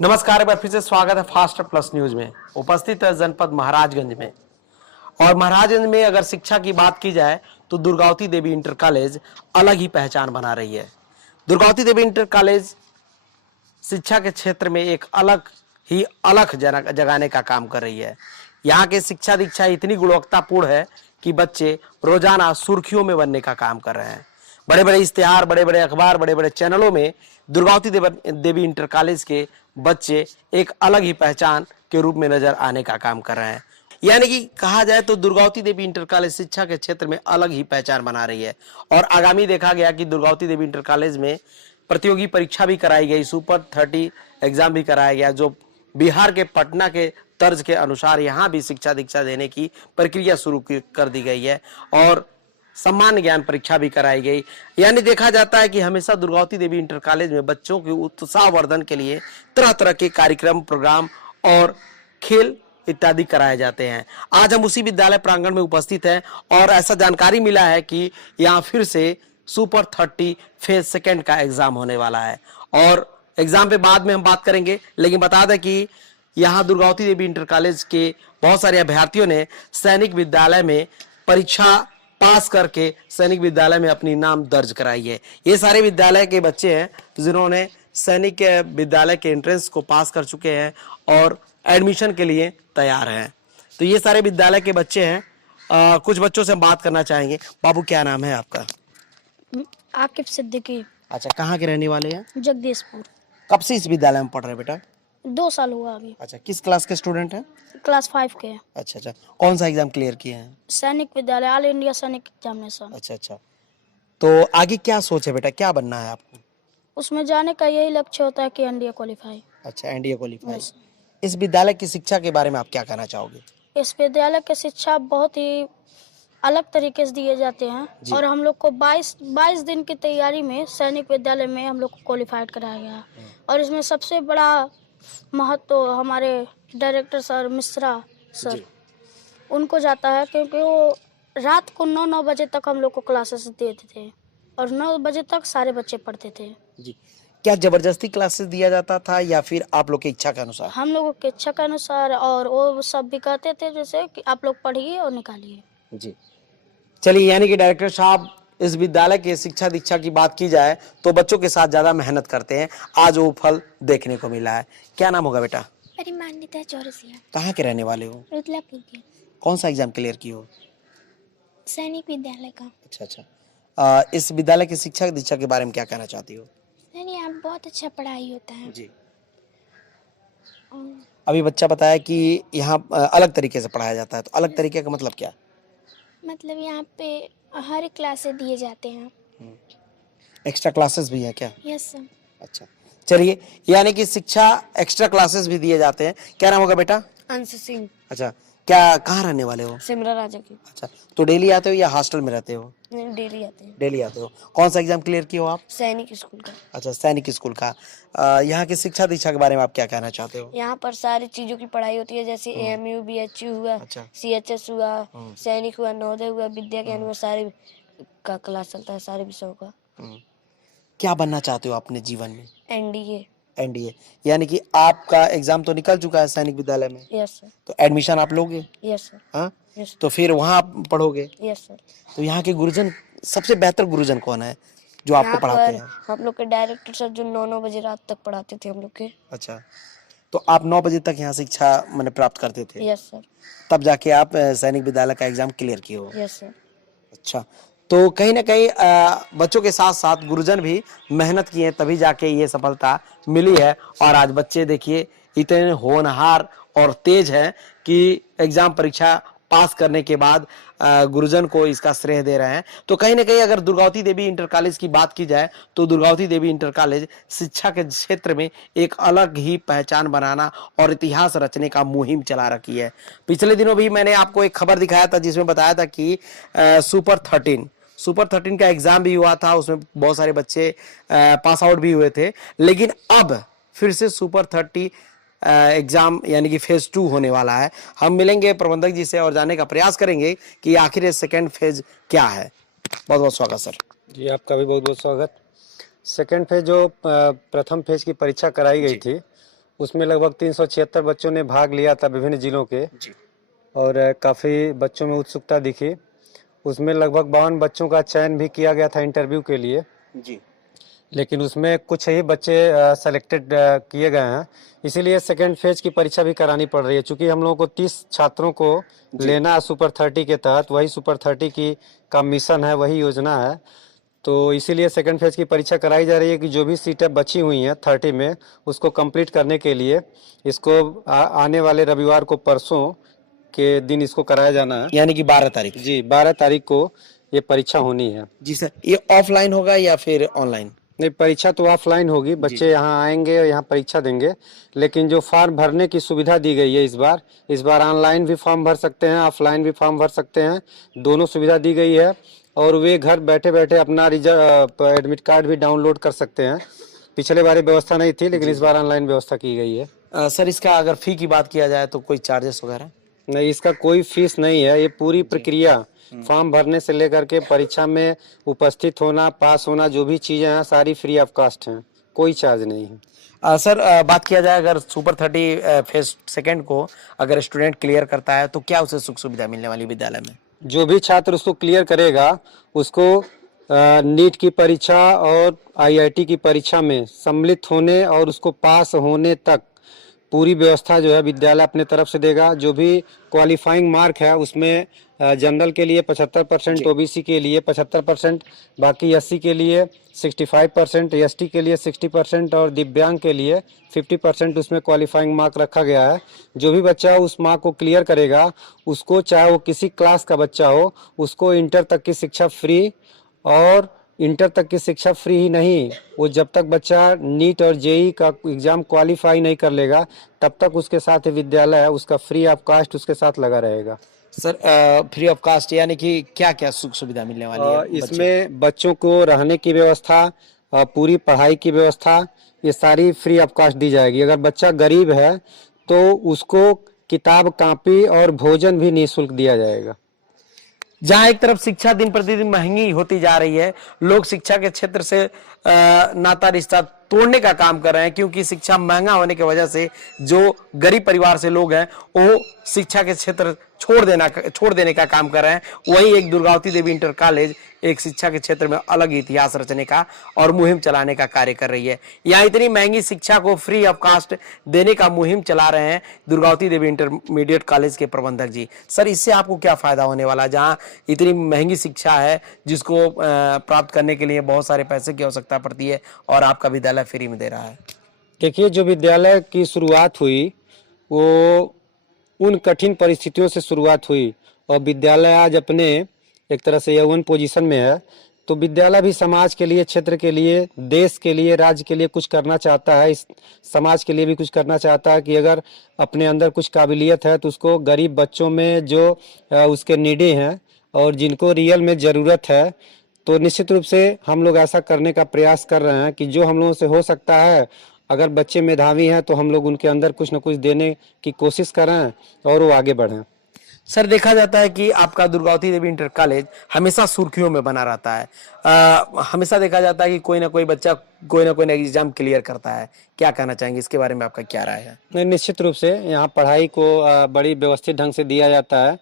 नमस्कार, एक बार फिर से स्वागत है फास्ट प्लस न्यूज में। उपस्थित है जनपद महाराजगंज में। और महाराजगंज में अगर शिक्षा की बात की जाए तो दुर्गावती देवी इंटर कॉलेज अलग ही पहचान बना रही है। दुर्गावती देवी इंटर कॉलेज शिक्षा के क्षेत्र में एक अलग जगाने का काम कर रही है। यहाँ के शिक्षा दीक्षा इतनी गुणवत्तापूर्ण है कि बच्चे रोजाना सुर्खियों में बनने का काम कर रहे हैं। बड़े बड़े इश्तेहार, बड़े बड़े अखबार, बड़े बड़े चैनलों में दुर्गावती देवी इंटर कॉलेज के बच्चे एक अलग ही पहचान के रूप में नजर आने का काम कर रहे हैं। यानी कि कहा जाए तो दुर्गावती देवी इंटर कॉलेज शिक्षा के क्षेत्र में अलग ही पहचान बना रही है। और आगामी देखा गया कि दुर्गावती देवी इंटर कॉलेज में प्रतियोगी परीक्षा भी कराई गई, सुपर 30 एग्जाम भी कराया गया, जो बिहार के पटना के तर्ज के अनुसार यहाँ भी शिक्षा दीक्षा देने की प्रक्रिया शुरू कर दी गई है और सम्मान ज्ञान परीक्षा भी कराई गई। यानी देखा जाता है कि हमेशा दुर्गावती देवी इंटर कॉलेज में बच्चों के उत्साहवर्धन के लिए तरह तरह के कार्यक्रम, प्रोग्राम और खेल इत्यादि कराए जाते हैं। आज हम उसी विद्यालय प्रांगण में उपस्थित हैं और ऐसा जानकारी मिला है कि यहाँ फिर से सुपर 30 फेज सेकेंड का एग्जाम होने वाला है और एग्जाम पे बाद में हम बात करेंगे। लेकिन बता दें कि यहाँ दुर्गावती देवी इंटर कॉलेज के बहुत सारे अभ्यर्थियों ने सैनिक विद्यालय में परीक्षा पास करके सैनिक विद्यालय में अपनी नाम दर्ज कराई है। ये सारे विद्यालय के बच्चे हैं जिन्होंने सैनिक विद्यालय के एंट्रेंस को पास कर चुके हैं और एडमिशन के लिए तैयार हैं। तो ये सारे विद्यालय के बच्चे हैं। कुछ बच्चों से हम बात करना चाहेंगे। बाबू, क्या नाम है आपका? आकिब सिद्दीकी। अच्छा, कहाँ के रहने वाले हैं? जगदीशपुर। कब से इस विद्यालय में पढ़ रहे हैं बेटा? 2 साल हुआ अभी। अच्छा, किस क्लास के स्टूडेंट हैं? क्लास 5 के। अच्छा, कौन सा एग्जाम क्लियर किए हैं? सैनिक विद्यालय, ऑल इंडिया सैनिक एग्जामिनेशन। अच्छा, तो आगे क्या सोच है बेटा, क्या बनना है आपको? उसमें जाने का यही लक्ष्य होता है कि एनडीए क्वालिफाई। अच्छा, एनडीए क्वालिफाई। इस विद्यालय की शिक्षा के बारे में आप क्या कहना चाहोगे? इस विद्यालय की शिक्षा बहुत ही अलग तरीके से दिए जाते हैं और हम लोग को 22 दिन की तैयारी में सैनिक विद्यालय में हम लोग को क्वालिफाइड कराया गया। और इसमें सबसे बड़ा महत्व तो हमारे डायरेक्टर सर मिश्रा सर उनको जाता है, क्योंकि वो रात को 9 बजे तक हम लोग को क्लासेस देते थे और 9 बजे तक सारे बच्चे पढ़ते थे जी। क्या जबरदस्ती क्लासेस दिया जाता था या फिर आप लोग की इच्छा के अनुसार? हम लोगों की इच्छा के अनुसार, और वो सब भी कहते थे जैसे कि आप लोग पढ़िए और निकालिए। जी, चलिए, यानी कि डायरेक्टर साहब इस विद्यालय के शिक्षा दीक्षा की बात की जाए तो बच्चों के साथ ज्यादा मेहनत करते हैं। आज वो फल देखने को मिला है। क्या नाम होगा बेटा? परिमान्यता चौरसिया। कहाँ के रहने वाले हो? रुद्रपुर के। कौन सा एग्जाम क्लियर की हो? सैनिक विद्यालय का। अच्छा, इस विद्यालय की शिक्षा दीक्षा के बारे में क्या कहना चाहती हो? यहाँ बहुत अच्छा पढ़ाई होता है जी। अभी बच्चा बताया कि यहाँ अलग तरीके से पढ़ाया जाता है, तो अलग तरीके का मतलब क्या? मतलब यहाँ पे हर क्लासेस दिए जाते हैं। एक्स्ट्रा क्लासेस भी है क्या? Yes sir. अच्छा, चलिए, यानी कि शिक्षा एक्स्ट्रा क्लासेस भी दिए जाते हैं। क्या नाम होगा बेटा? अंश सिंह। अच्छा, क्या कहाँ रहने वाले हो? सिमरा राजा की। अच्छा, तो डेली आते हो या हॉस्टल में रहते हो? डेली आते हैं। डेली आते हो। कौन सा एग्जाम क्लियर किए हो आप? सैनिक स्कूल का। अच्छा, सैनिक स्कूल का। यहाँ की शिक्षा दीक्षा के बारे में आप क्या कहना चाहते हो? यहाँ पर सारी चीजों की पढ़ाई होती है, जैसे AMU BHU हुआ, अच्छा। CHS हुआ, सैनिक हुआ, नवोदय हुआ, विद्या ज्ञान हुआ, सारे का क्लास चलता है, सारे विषयों का। क्या बनना चाहते हो अपने जीवन में? एनडीए। एनडीए, यानी कि आपका एग्जाम तो निकल चुका है सैनिक विद्यालय में। Yes sir. तो एडमिशन आप लोगे? Yes sir. हाँ, यस तो फिर वहाँ आप पढ़ोगे? Yes sir. तो यहाँ के गुरुजन, सबसे बेहतर गुरुजन कौन है जो आपको पढ़ाते हैं? हम लोग के डायरेक्टर सर जो 9 बजे रात तक पढ़ाते थे हम लोग के। अच्छा, तो आप 9 बजे तक यहाँ शिक्षा मैंने प्राप्त करते थे? Yes sir. तब जाके आप सैनिक विद्यालय का एग्जाम क्लियर किए हो? Yes sir. अच्छा, तो कहीं ना कहीं बच्चों के साथ साथ गुरुजन भी मेहनत किए, तभी जाके ये सफलता मिली है। और आज बच्चे देखिए इतने होनहार और तेज हैं कि एग्जाम परीक्षा पास करने के बाद गुरुजन को इसका श्रेय दे रहे हैं। तो कहीं ना कहीं अगर दुर्गावती देवी इंटर कॉलेज की बात की जाए तो दुर्गावती देवी इंटर कॉलेज शिक्षा के क्षेत्र में एक अलग ही पहचान बनाना और इतिहास रचने का मुहिम चला रखी है। पिछले दिनों भी मैंने आपको एक खबर दिखाया था जिसमें बताया था कि सुपर 13 का एग्जाम भी हुआ था, उसमें बहुत सारे बच्चे पास आउट भी हुए थे। लेकिन अब फिर से सुपर 30 एग्जाम यानी कि फेज 2 होने वाला है। हम मिलेंगे प्रबंधक जी से और जानने का प्रयास करेंगे कि आखिर ये सेकेंड फेज क्या है। बहुत बहुत स्वागत सर। जी, आपका भी बहुत बहुत स्वागत। सेकेंड फेज जो प्रथम फेज की परीक्षा कराई गई थी उसमें लगभग 376 बच्चों ने भाग लिया था विभिन्न जिलों के, जी और काफ़ी बच्चों में उत्सुकता दिखी। उसमें लगभग 52 बच्चों का चयन भी किया गया था इंटरव्यू के लिए, जी लेकिन उसमें कुछ ही बच्चे सेलेक्टेड किए गए हैं। इसीलिए सेकेंड फेज की परीक्षा भी करानी पड़ रही है, क्योंकि हम लोगों को 30 छात्रों को लेना है सुपर 30 के तहत। वही सुपर 30 की का मिशन है, वही योजना है। तो इसीलिए सेकंड फेज की परीक्षा कराई जा रही है कि जो भी सीटें बची हुई हैं 30 में, उसको कंप्लीट करने के लिए इसको आने वाले रविवार को, परसों के दिन इसको कराया जाना है। यानी कि 12 तारीख। जी, 12 तारीख को ये परीक्षा होनी है। जी सर, ये ऑफलाइन होगा या फिर ऑनलाइन? नहीं, परीक्षा तो ऑफलाइन होगी, बच्चे यहाँ आएंगे और यहाँ परीक्षा देंगे। लेकिन जो फॉर्म भरने की सुविधा दी गई है इस बार ऑनलाइन भी फॉर्म भर सकते हैं, ऑफलाइन भी फॉर्म भर सकते हैं, दोनों सुविधा दी गई है। और वे घर बैठे बैठे अपना एडमिट कार्ड भी डाउनलोड कर सकते हैं। पिछले बार व्यवस्था नहीं थी, लेकिन इस बार ऑनलाइन व्यवस्था की गई है। सर, इसका अगर फी की बात किया जाए तो कोई चार्जेस वगैरह? नहीं, इसका कोई फीस नहीं है। ये पूरी प्रक्रिया फॉर्म भरने से लेकर के परीक्षा में उपस्थित होना, पास होना, जो भी चीजें हैं सारी फ्री ऑफ कास्ट हैं, कोई चार्ज नहीं है। सर, बात किया जाए अगर सुपर 30 फेज सेकंड को अगर स्टूडेंट क्लियर करता है तो क्या उसे सुख सुविधा मिलने वाली विद्यालय में? जो भी छात्र उसको क्लियर करेगा उसको नीट की परीक्षा और आईआईटी की परीक्षा में सम्मिलित होने और उसको पास होने तक पूरी व्यवस्था जो है विद्यालय अपने तरफ से देगा। जो भी क्वालिफाइंग मार्क है उसमें जनरल के लिए 75%, ओबीसी के लिए 75%, बाकी एससी के लिए 65%, एसटी के लिए 60% और दिव्यांग के लिए 50% उसमें क्वालिफाइंग मार्क रखा गया है। जो भी बच्चा उस मार्क को क्लियर करेगा उसको, चाहे वो किसी क्लास का बच्चा हो, उसको इंटर तक की शिक्षा फ्री, और इंटर तक की शिक्षा फ्री ही नहीं, वो जब तक बच्चा नीट और जेई का एग्जाम क्वालिफाई नहीं कर लेगा तब तक उसके साथ विद्यालय है उसका फ्री ऑफ कास्ट उसके साथ लगा रहेगा। सर, फ्री ऑफ कास्ट यानी कि क्या क्या सुख सुविधा मिलने वाली है? इसमें बच्चों को रहने की व्यवस्था, पूरी पढ़ाई की व्यवस्था, ये सारी फ्री ऑफ कास्ट दी जाएगी। अगर बच्चा गरीब है तो उसको किताब, कॉपी और भोजन भी निःशुल्क दिया जाएगा। जहां एक तरफ शिक्षा दिन प्रतिदिन महंगी होती जा रही है, लोग शिक्षा के क्षेत्र से नाता रिश्ता तोड़ने का काम कर रहे हैं, क्योंकि शिक्षा महंगा होने की वजह से जो गरीब परिवार से लोग हैं वो शिक्षा के क्षेत्र छोड़ देने का काम कर रहे हैं। वहीं एक दुर्गावती देवी इंटर कॉलेज एक शिक्षा के क्षेत्र में अलग इतिहास रचने का और मुहिम चलाने का कार्य कर रही है। यहाँ इतनी महंगी शिक्षा को फ्री ऑफ कास्ट देने का मुहिम चला रहे हैं दुर्गावती देवी इंटरमीडिएट कॉलेज के प्रबंधक जी। सर, इससे आपको क्या फायदा होने वाला है, जहाँ इतनी महंगी शिक्षा है जिसको प्राप्त करने के लिए बहुत सारे पैसे की आवश्यकता पड़ती है और आपका विद्यालय फ्री में दे रहा है? देखिए, जो विद्यालय की शुरुआत हुई वो उन कठिन परिस्थितियों से शुरुआत हुई, और विद्यालय आज अपने एक तरह से यौवन पोजीशन में है। तो विद्यालय भी समाज के लिए, क्षेत्र के लिए, देश के लिए, राज्य के लिए कुछ करना चाहता है। इस समाज के लिए भी कुछ करना चाहता है कि अगर अपने अंदर कुछ काबिलियत है तो उसको गरीब बच्चों में जो उसके नीडे हैं और जिनको रियल में ज़रूरत है, तो निश्चित रूप से हम लोग ऐसा करने का प्रयास कर रहे हैं कि जो हम लोगों से हो सकता है, अगर बच्चे मेधावी हैं तो हम लोग उनके अंदर कुछ न कुछ देने की कोशिश करें और वो आगे बढ़ें। सर, देखा जाता है कि आपका दुर्गावती देवी इंटर कॉलेज हमेशा सुर्खियों में बना रहता है। हमेशा देखा जाता है कि कोई ना कोई बच्चा कोई ना कोई एग्जाम क्लियर करता है। क्या कहना चाहेंगे इसके बारे में, आपका क्या राय है? नहीं, निश्चित रूप से यहाँ पढ़ाई को बड़ी व्यवस्थित ढंग से दिया जाता है,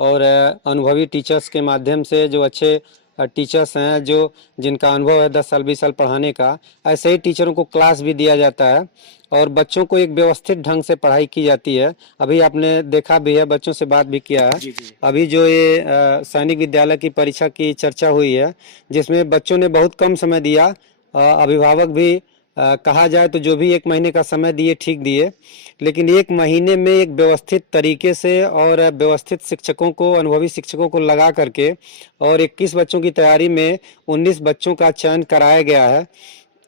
और अनुभवी टीचर्स के माध्यम से, जो अच्छे टीचर्स हैं, जो जिनका अनुभव है 10 साल 20 साल पढ़ाने का, ऐसे ही टीचरों को क्लास भी दिया जाता है और बच्चों को एक व्यवस्थित ढंग से पढ़ाई की जाती है। अभी आपने देखा भी है, बच्चों से बात भी किया है। अभी जो ये सैनिक विद्यालय की परीक्षा की चर्चा हुई है, जिसमें बच्चों ने बहुत कम समय दिया, अभिभावक भी कहा जाए तो जो भी 1 महीने का समय दिए ठीक दिए, लेकिन 1 महीने में एक व्यवस्थित तरीके से और व्यवस्थित शिक्षकों को, अनुभवी शिक्षकों को लगा करके, और 21 बच्चों की तैयारी में 19 बच्चों का चयन कराया गया है।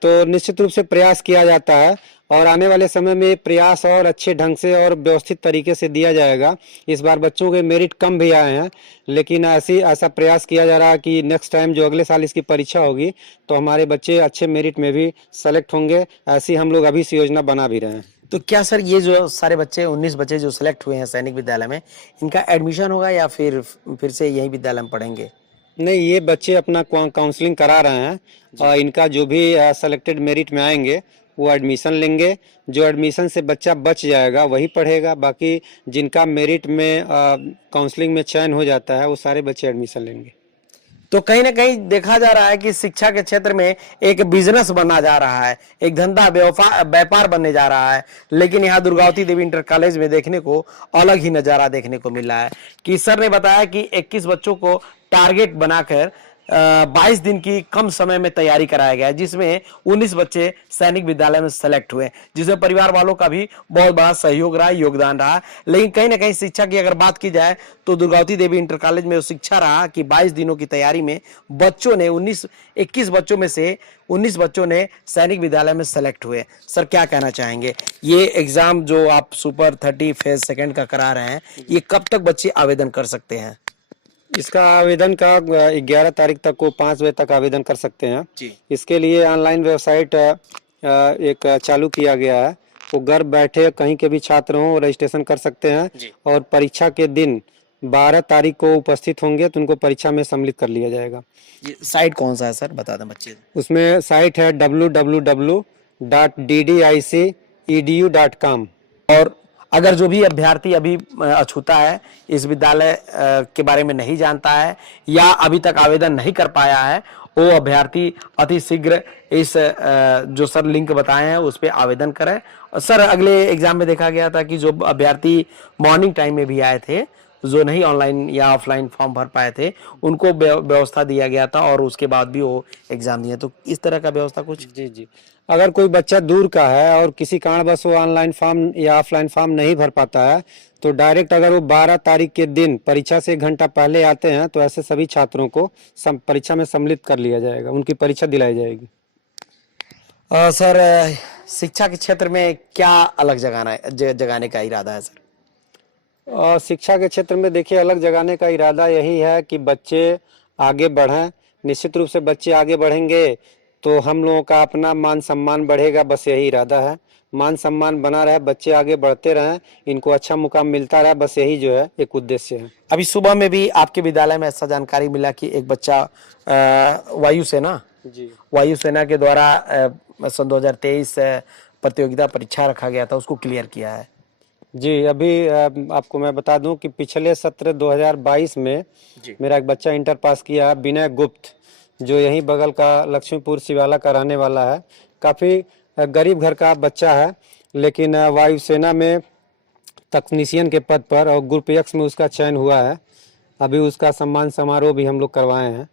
तो निश्चित रूप से प्रयास किया जाता है और आने वाले समय में प्रयास और अच्छे ढंग से और व्यवस्थित तरीके से दिया जाएगा। इस बार बच्चों के मेरिट कम भी आए हैं, लेकिन ऐसा प्रयास किया जा रहा है कि नेक्स्ट टाइम जो अगले साल इसकी परीक्षा होगी तो हमारे बच्चे अच्छे मेरिट में भी सेलेक्ट होंगे। ऐसी हम लोग अभी से योजना बना भी रहे हैं। तो क्या सर, ये जो सारे बच्चे 19 बच्चे जो सिलेक्ट हुए हैं सैनिक विद्यालय में, इनका एडमिशन होगा या फिर से यही विद्यालय में पढ़ेंगे? नहीं, ये बच्चे अपना काउंसलिंग करा रहे हैं और इनका जो भी सेलेक्टेड मेरिट में आएंगे वो एडमिशन लेंगे। जो एडमिशन से बच्चा बच जाएगा वही पढ़ेगा, बाकी जिनका मेरिट में काउंसलिंग में चयन हो जाता है वो सारे बच्चे एडमिशन लेंगे। तो कहीं ना कहीं देखा जा रहा है कि शिक्षा के क्षेत्र में एक बिजनेस बनना जा रहा है, एक धंधा व्यापार बनने जा रहा है। लेकिन यहाँ दुर्गावती देवी इंटर कॉलेज में देखने को अलग ही नजारा देखने को मिल रहा है कि सर ने बताया कि 21 बच्चों को टारगेट बनाकर 22 दिन की कम समय में तैयारी कराया गया, जिसमें 19 बच्चे सैनिक विद्यालय में सेलेक्ट हुए, जिसमें परिवार वालों का भी बहुत बड़ा सहयोग रहा, योगदान रहा। लेकिन कहीं ना कहीं शिक्षा की अगर बात की जाए तो दुर्गावती देवी इंटर कॉलेज में वो शिक्षा रहा कि 22 दिनों की तैयारी में बच्चों ने 21 बच्चों में से 19 बच्चों ने सैनिक विद्यालय में सेलेक्ट हुए। सर क्या कहना चाहेंगे, ये एग्जाम जो आप सुपर 30 फेज सेकेंड का करा रहे हैं, ये कब तक बच्चे आवेदन कर सकते हैं? इसका आवेदन का 11 तारीख तक को 5 बजे तक आवेदन कर सकते हैं जी। इसके लिए ऑनलाइन वेबसाइट एक चालू किया गया है, वो घर बैठे कहीं के भी छात्र हों रजिस्ट्रेशन कर सकते हैं जी। और परीक्षा के दिन 12 तारीख को उपस्थित होंगे तो उनको परीक्षा में सम्मिलित कर लिया जाएगा। ये साइट कौन सा है सर, बता दें बच्चे। उसमें साइट है www.ddicEDU.com। और अगर जो भी अभ्यर्थी अभी अछूता है, इस विद्यालय के बारे में नहीं जानता है या अभी तक आवेदन नहीं कर पाया है, वो अभ्यर्थी अति शीघ्र इस जो सर लिंक बताए हैं उस पर आवेदन करें। सर अगले एग्जाम में देखा गया था कि जो अभ्यर्थी मॉर्निंग टाइम में भी आए थे, जो नहीं ऑनलाइन या ऑफलाइन फॉर्म भर पाए थे, उनको व्यवस्था दिया गया था और उसके बाद भी वो एग्जाम दिए। तो इस तरह का व्यवस्था कुछ? जी जी, अगर कोई बच्चा दूर का है और किसी कारणवश वो ऑनलाइन फॉर्म या ऑफलाइन फॉर्म नहीं भर पाता है तो डायरेक्ट अगर वो 12 तारीख के दिन परीक्षा से 1 घंटा पहले आते हैं तो ऐसे सभी छात्रों को परीक्षा में सम्मिलित कर लिया जाएगा, उनकी परीक्षा दिलाई जाएगी। सर शिक्षा के क्षेत्र में क्या अलग जगाने का इरादा है सर? शिक्षा के क्षेत्र में देखिए अलग जगाने का इरादा यही है कि बच्चे आगे बढ़ें। निश्चित रूप से बच्चे आगे बढ़ेंगे तो हम लोगों का अपना मान सम्मान बढ़ेगा, बस यही इरादा है। मान सम्मान बना रहे, बच्चे आगे बढ़ते रहें, इनको अच्छा मुकाम मिलता रहे, बस यही जो है एक उद्देश्य है। अभी सुबह में भी आपके विद्यालय में ऐसा जानकारी मिला कि एक बच्चा वायुसेना के द्वारा सन 2023 प्रतियोगिता परीक्षा रखा गया था, उसको क्लियर किया है। जी, अभी आपको मैं बता दूं कि पिछले सत्र 2022 में मेरा एक बच्चा इंटर पास किया, विनय गुप्त, जो यहीं बगल का लक्ष्मीपुर शिवाला का रहने वाला है। काफ़ी गरीब घर का बच्चा है, लेकिन वायुसेना में तकनीशियन के पद पर और ग्रुप एक्स में उसका चयन हुआ है। अभी उसका सम्मान समारोह भी हम लोग करवाए हैं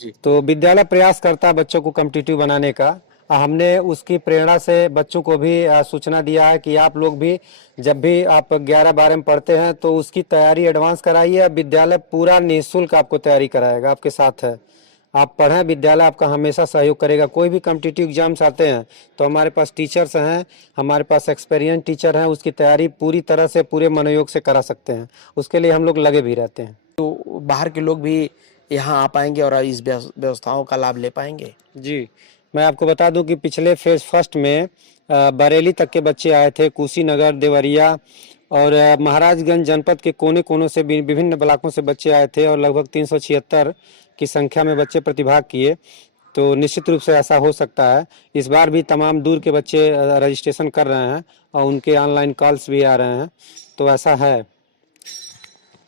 जी। तो विद्यालय प्रयास करता है बच्चों को कॉम्पिटिटिव बनाने का। हमने उसकी प्रेरणा से बच्चों को भी सूचना दिया है कि आप लोग भी जब भी आप 11-12 में पढ़ते हैं तो उसकी तैयारी एडवांस कराइए। विद्यालय पूरा निःशुल्क आपको तैयारी कराएगा, आपके साथ है। आप पढ़ें, विद्यालय आपका हमेशा सहयोग करेगा। कोई भी कॉम्पिटिटिव एग्जाम्स आते हैं तो हमारे पास टीचर्स हैं, हमारे पास एक्सपीरियंस टीचर हैं, उसकी तैयारी पूरी तरह से पूरे मनोयोग से करा सकते हैं। उसके लिए हम लोग लगे भी रहते हैं। तो बाहर के लोग भी यहाँ आ पाएंगे और इस व्यवस्थाओं का लाभ ले पाएंगे? जी, मैं आपको बता दूं कि पिछले फेज फर्स्ट में बरेली तक के बच्चे आए थे, कुशीनगर, देवरिया और महाराजगंज जनपद के कोने कोनों से विभिन्न ब्लॉकों से बच्चे आए थे और लगभग 376 की संख्या में बच्चे प्रतिभाग किए। तो निश्चित रूप से ऐसा हो सकता है। इस बार भी तमाम दूर के बच्चे रजिस्ट्रेशन कर रहे हैं और उनके ऑनलाइन कॉल्स भी आ रहे हैं, तो ऐसा है।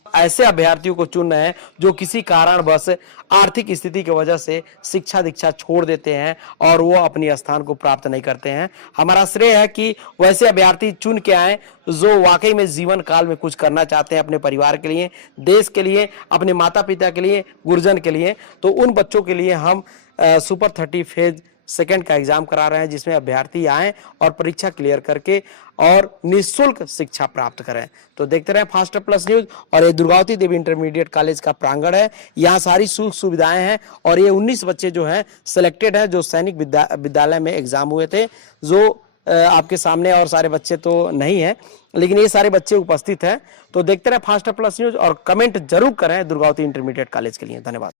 ऐसे अभ्यर्थियों को चुन रहे हैं जो किसी कारणवश आर्थिक स्थिति की वजह से शिक्षा दीक्षा छोड़ देते हैं और वो अपनी स्थान को प्राप्त नहीं करते हैं। हमारा श्रेय है कि वैसे अभ्यर्थी चुन के आए जो वाकई में जीवन काल में कुछ करना चाहते हैं अपने परिवार के लिए, देश के लिए, अपने माता पिता के लिए, गुरुजन के लिए। तो उन बच्चों के लिए हम सुपर 30 फेज सेकंड का एग्जाम करा रहे हैं, जिसमें अभ्यर्थी आए और परीक्षा क्लियर करके और निःशुल्क शिक्षा प्राप्त करें। तो देखते रहें फास्टर प्लस न्यूज। और ये दुर्गावती देवी इंटरमीडिएट कॉलेज का प्रांगण है, यहाँ सारी सुख सुविधाएं हैं और ये 19 बच्चे जो हैं सिलेक्टेड है, जो सैनिक विद्यालय में एग्जाम हुए थे, जो आपके सामने और सारे बच्चे तो नहीं है, लेकिन ये सारे बच्चे उपस्थित हैं। तो देखते रहें फास्टर प्लस न्यूज और कमेंट जरूर करें दुर्गावती इंटरमीडिएट कॉलेज के लिए। धन्यवाद।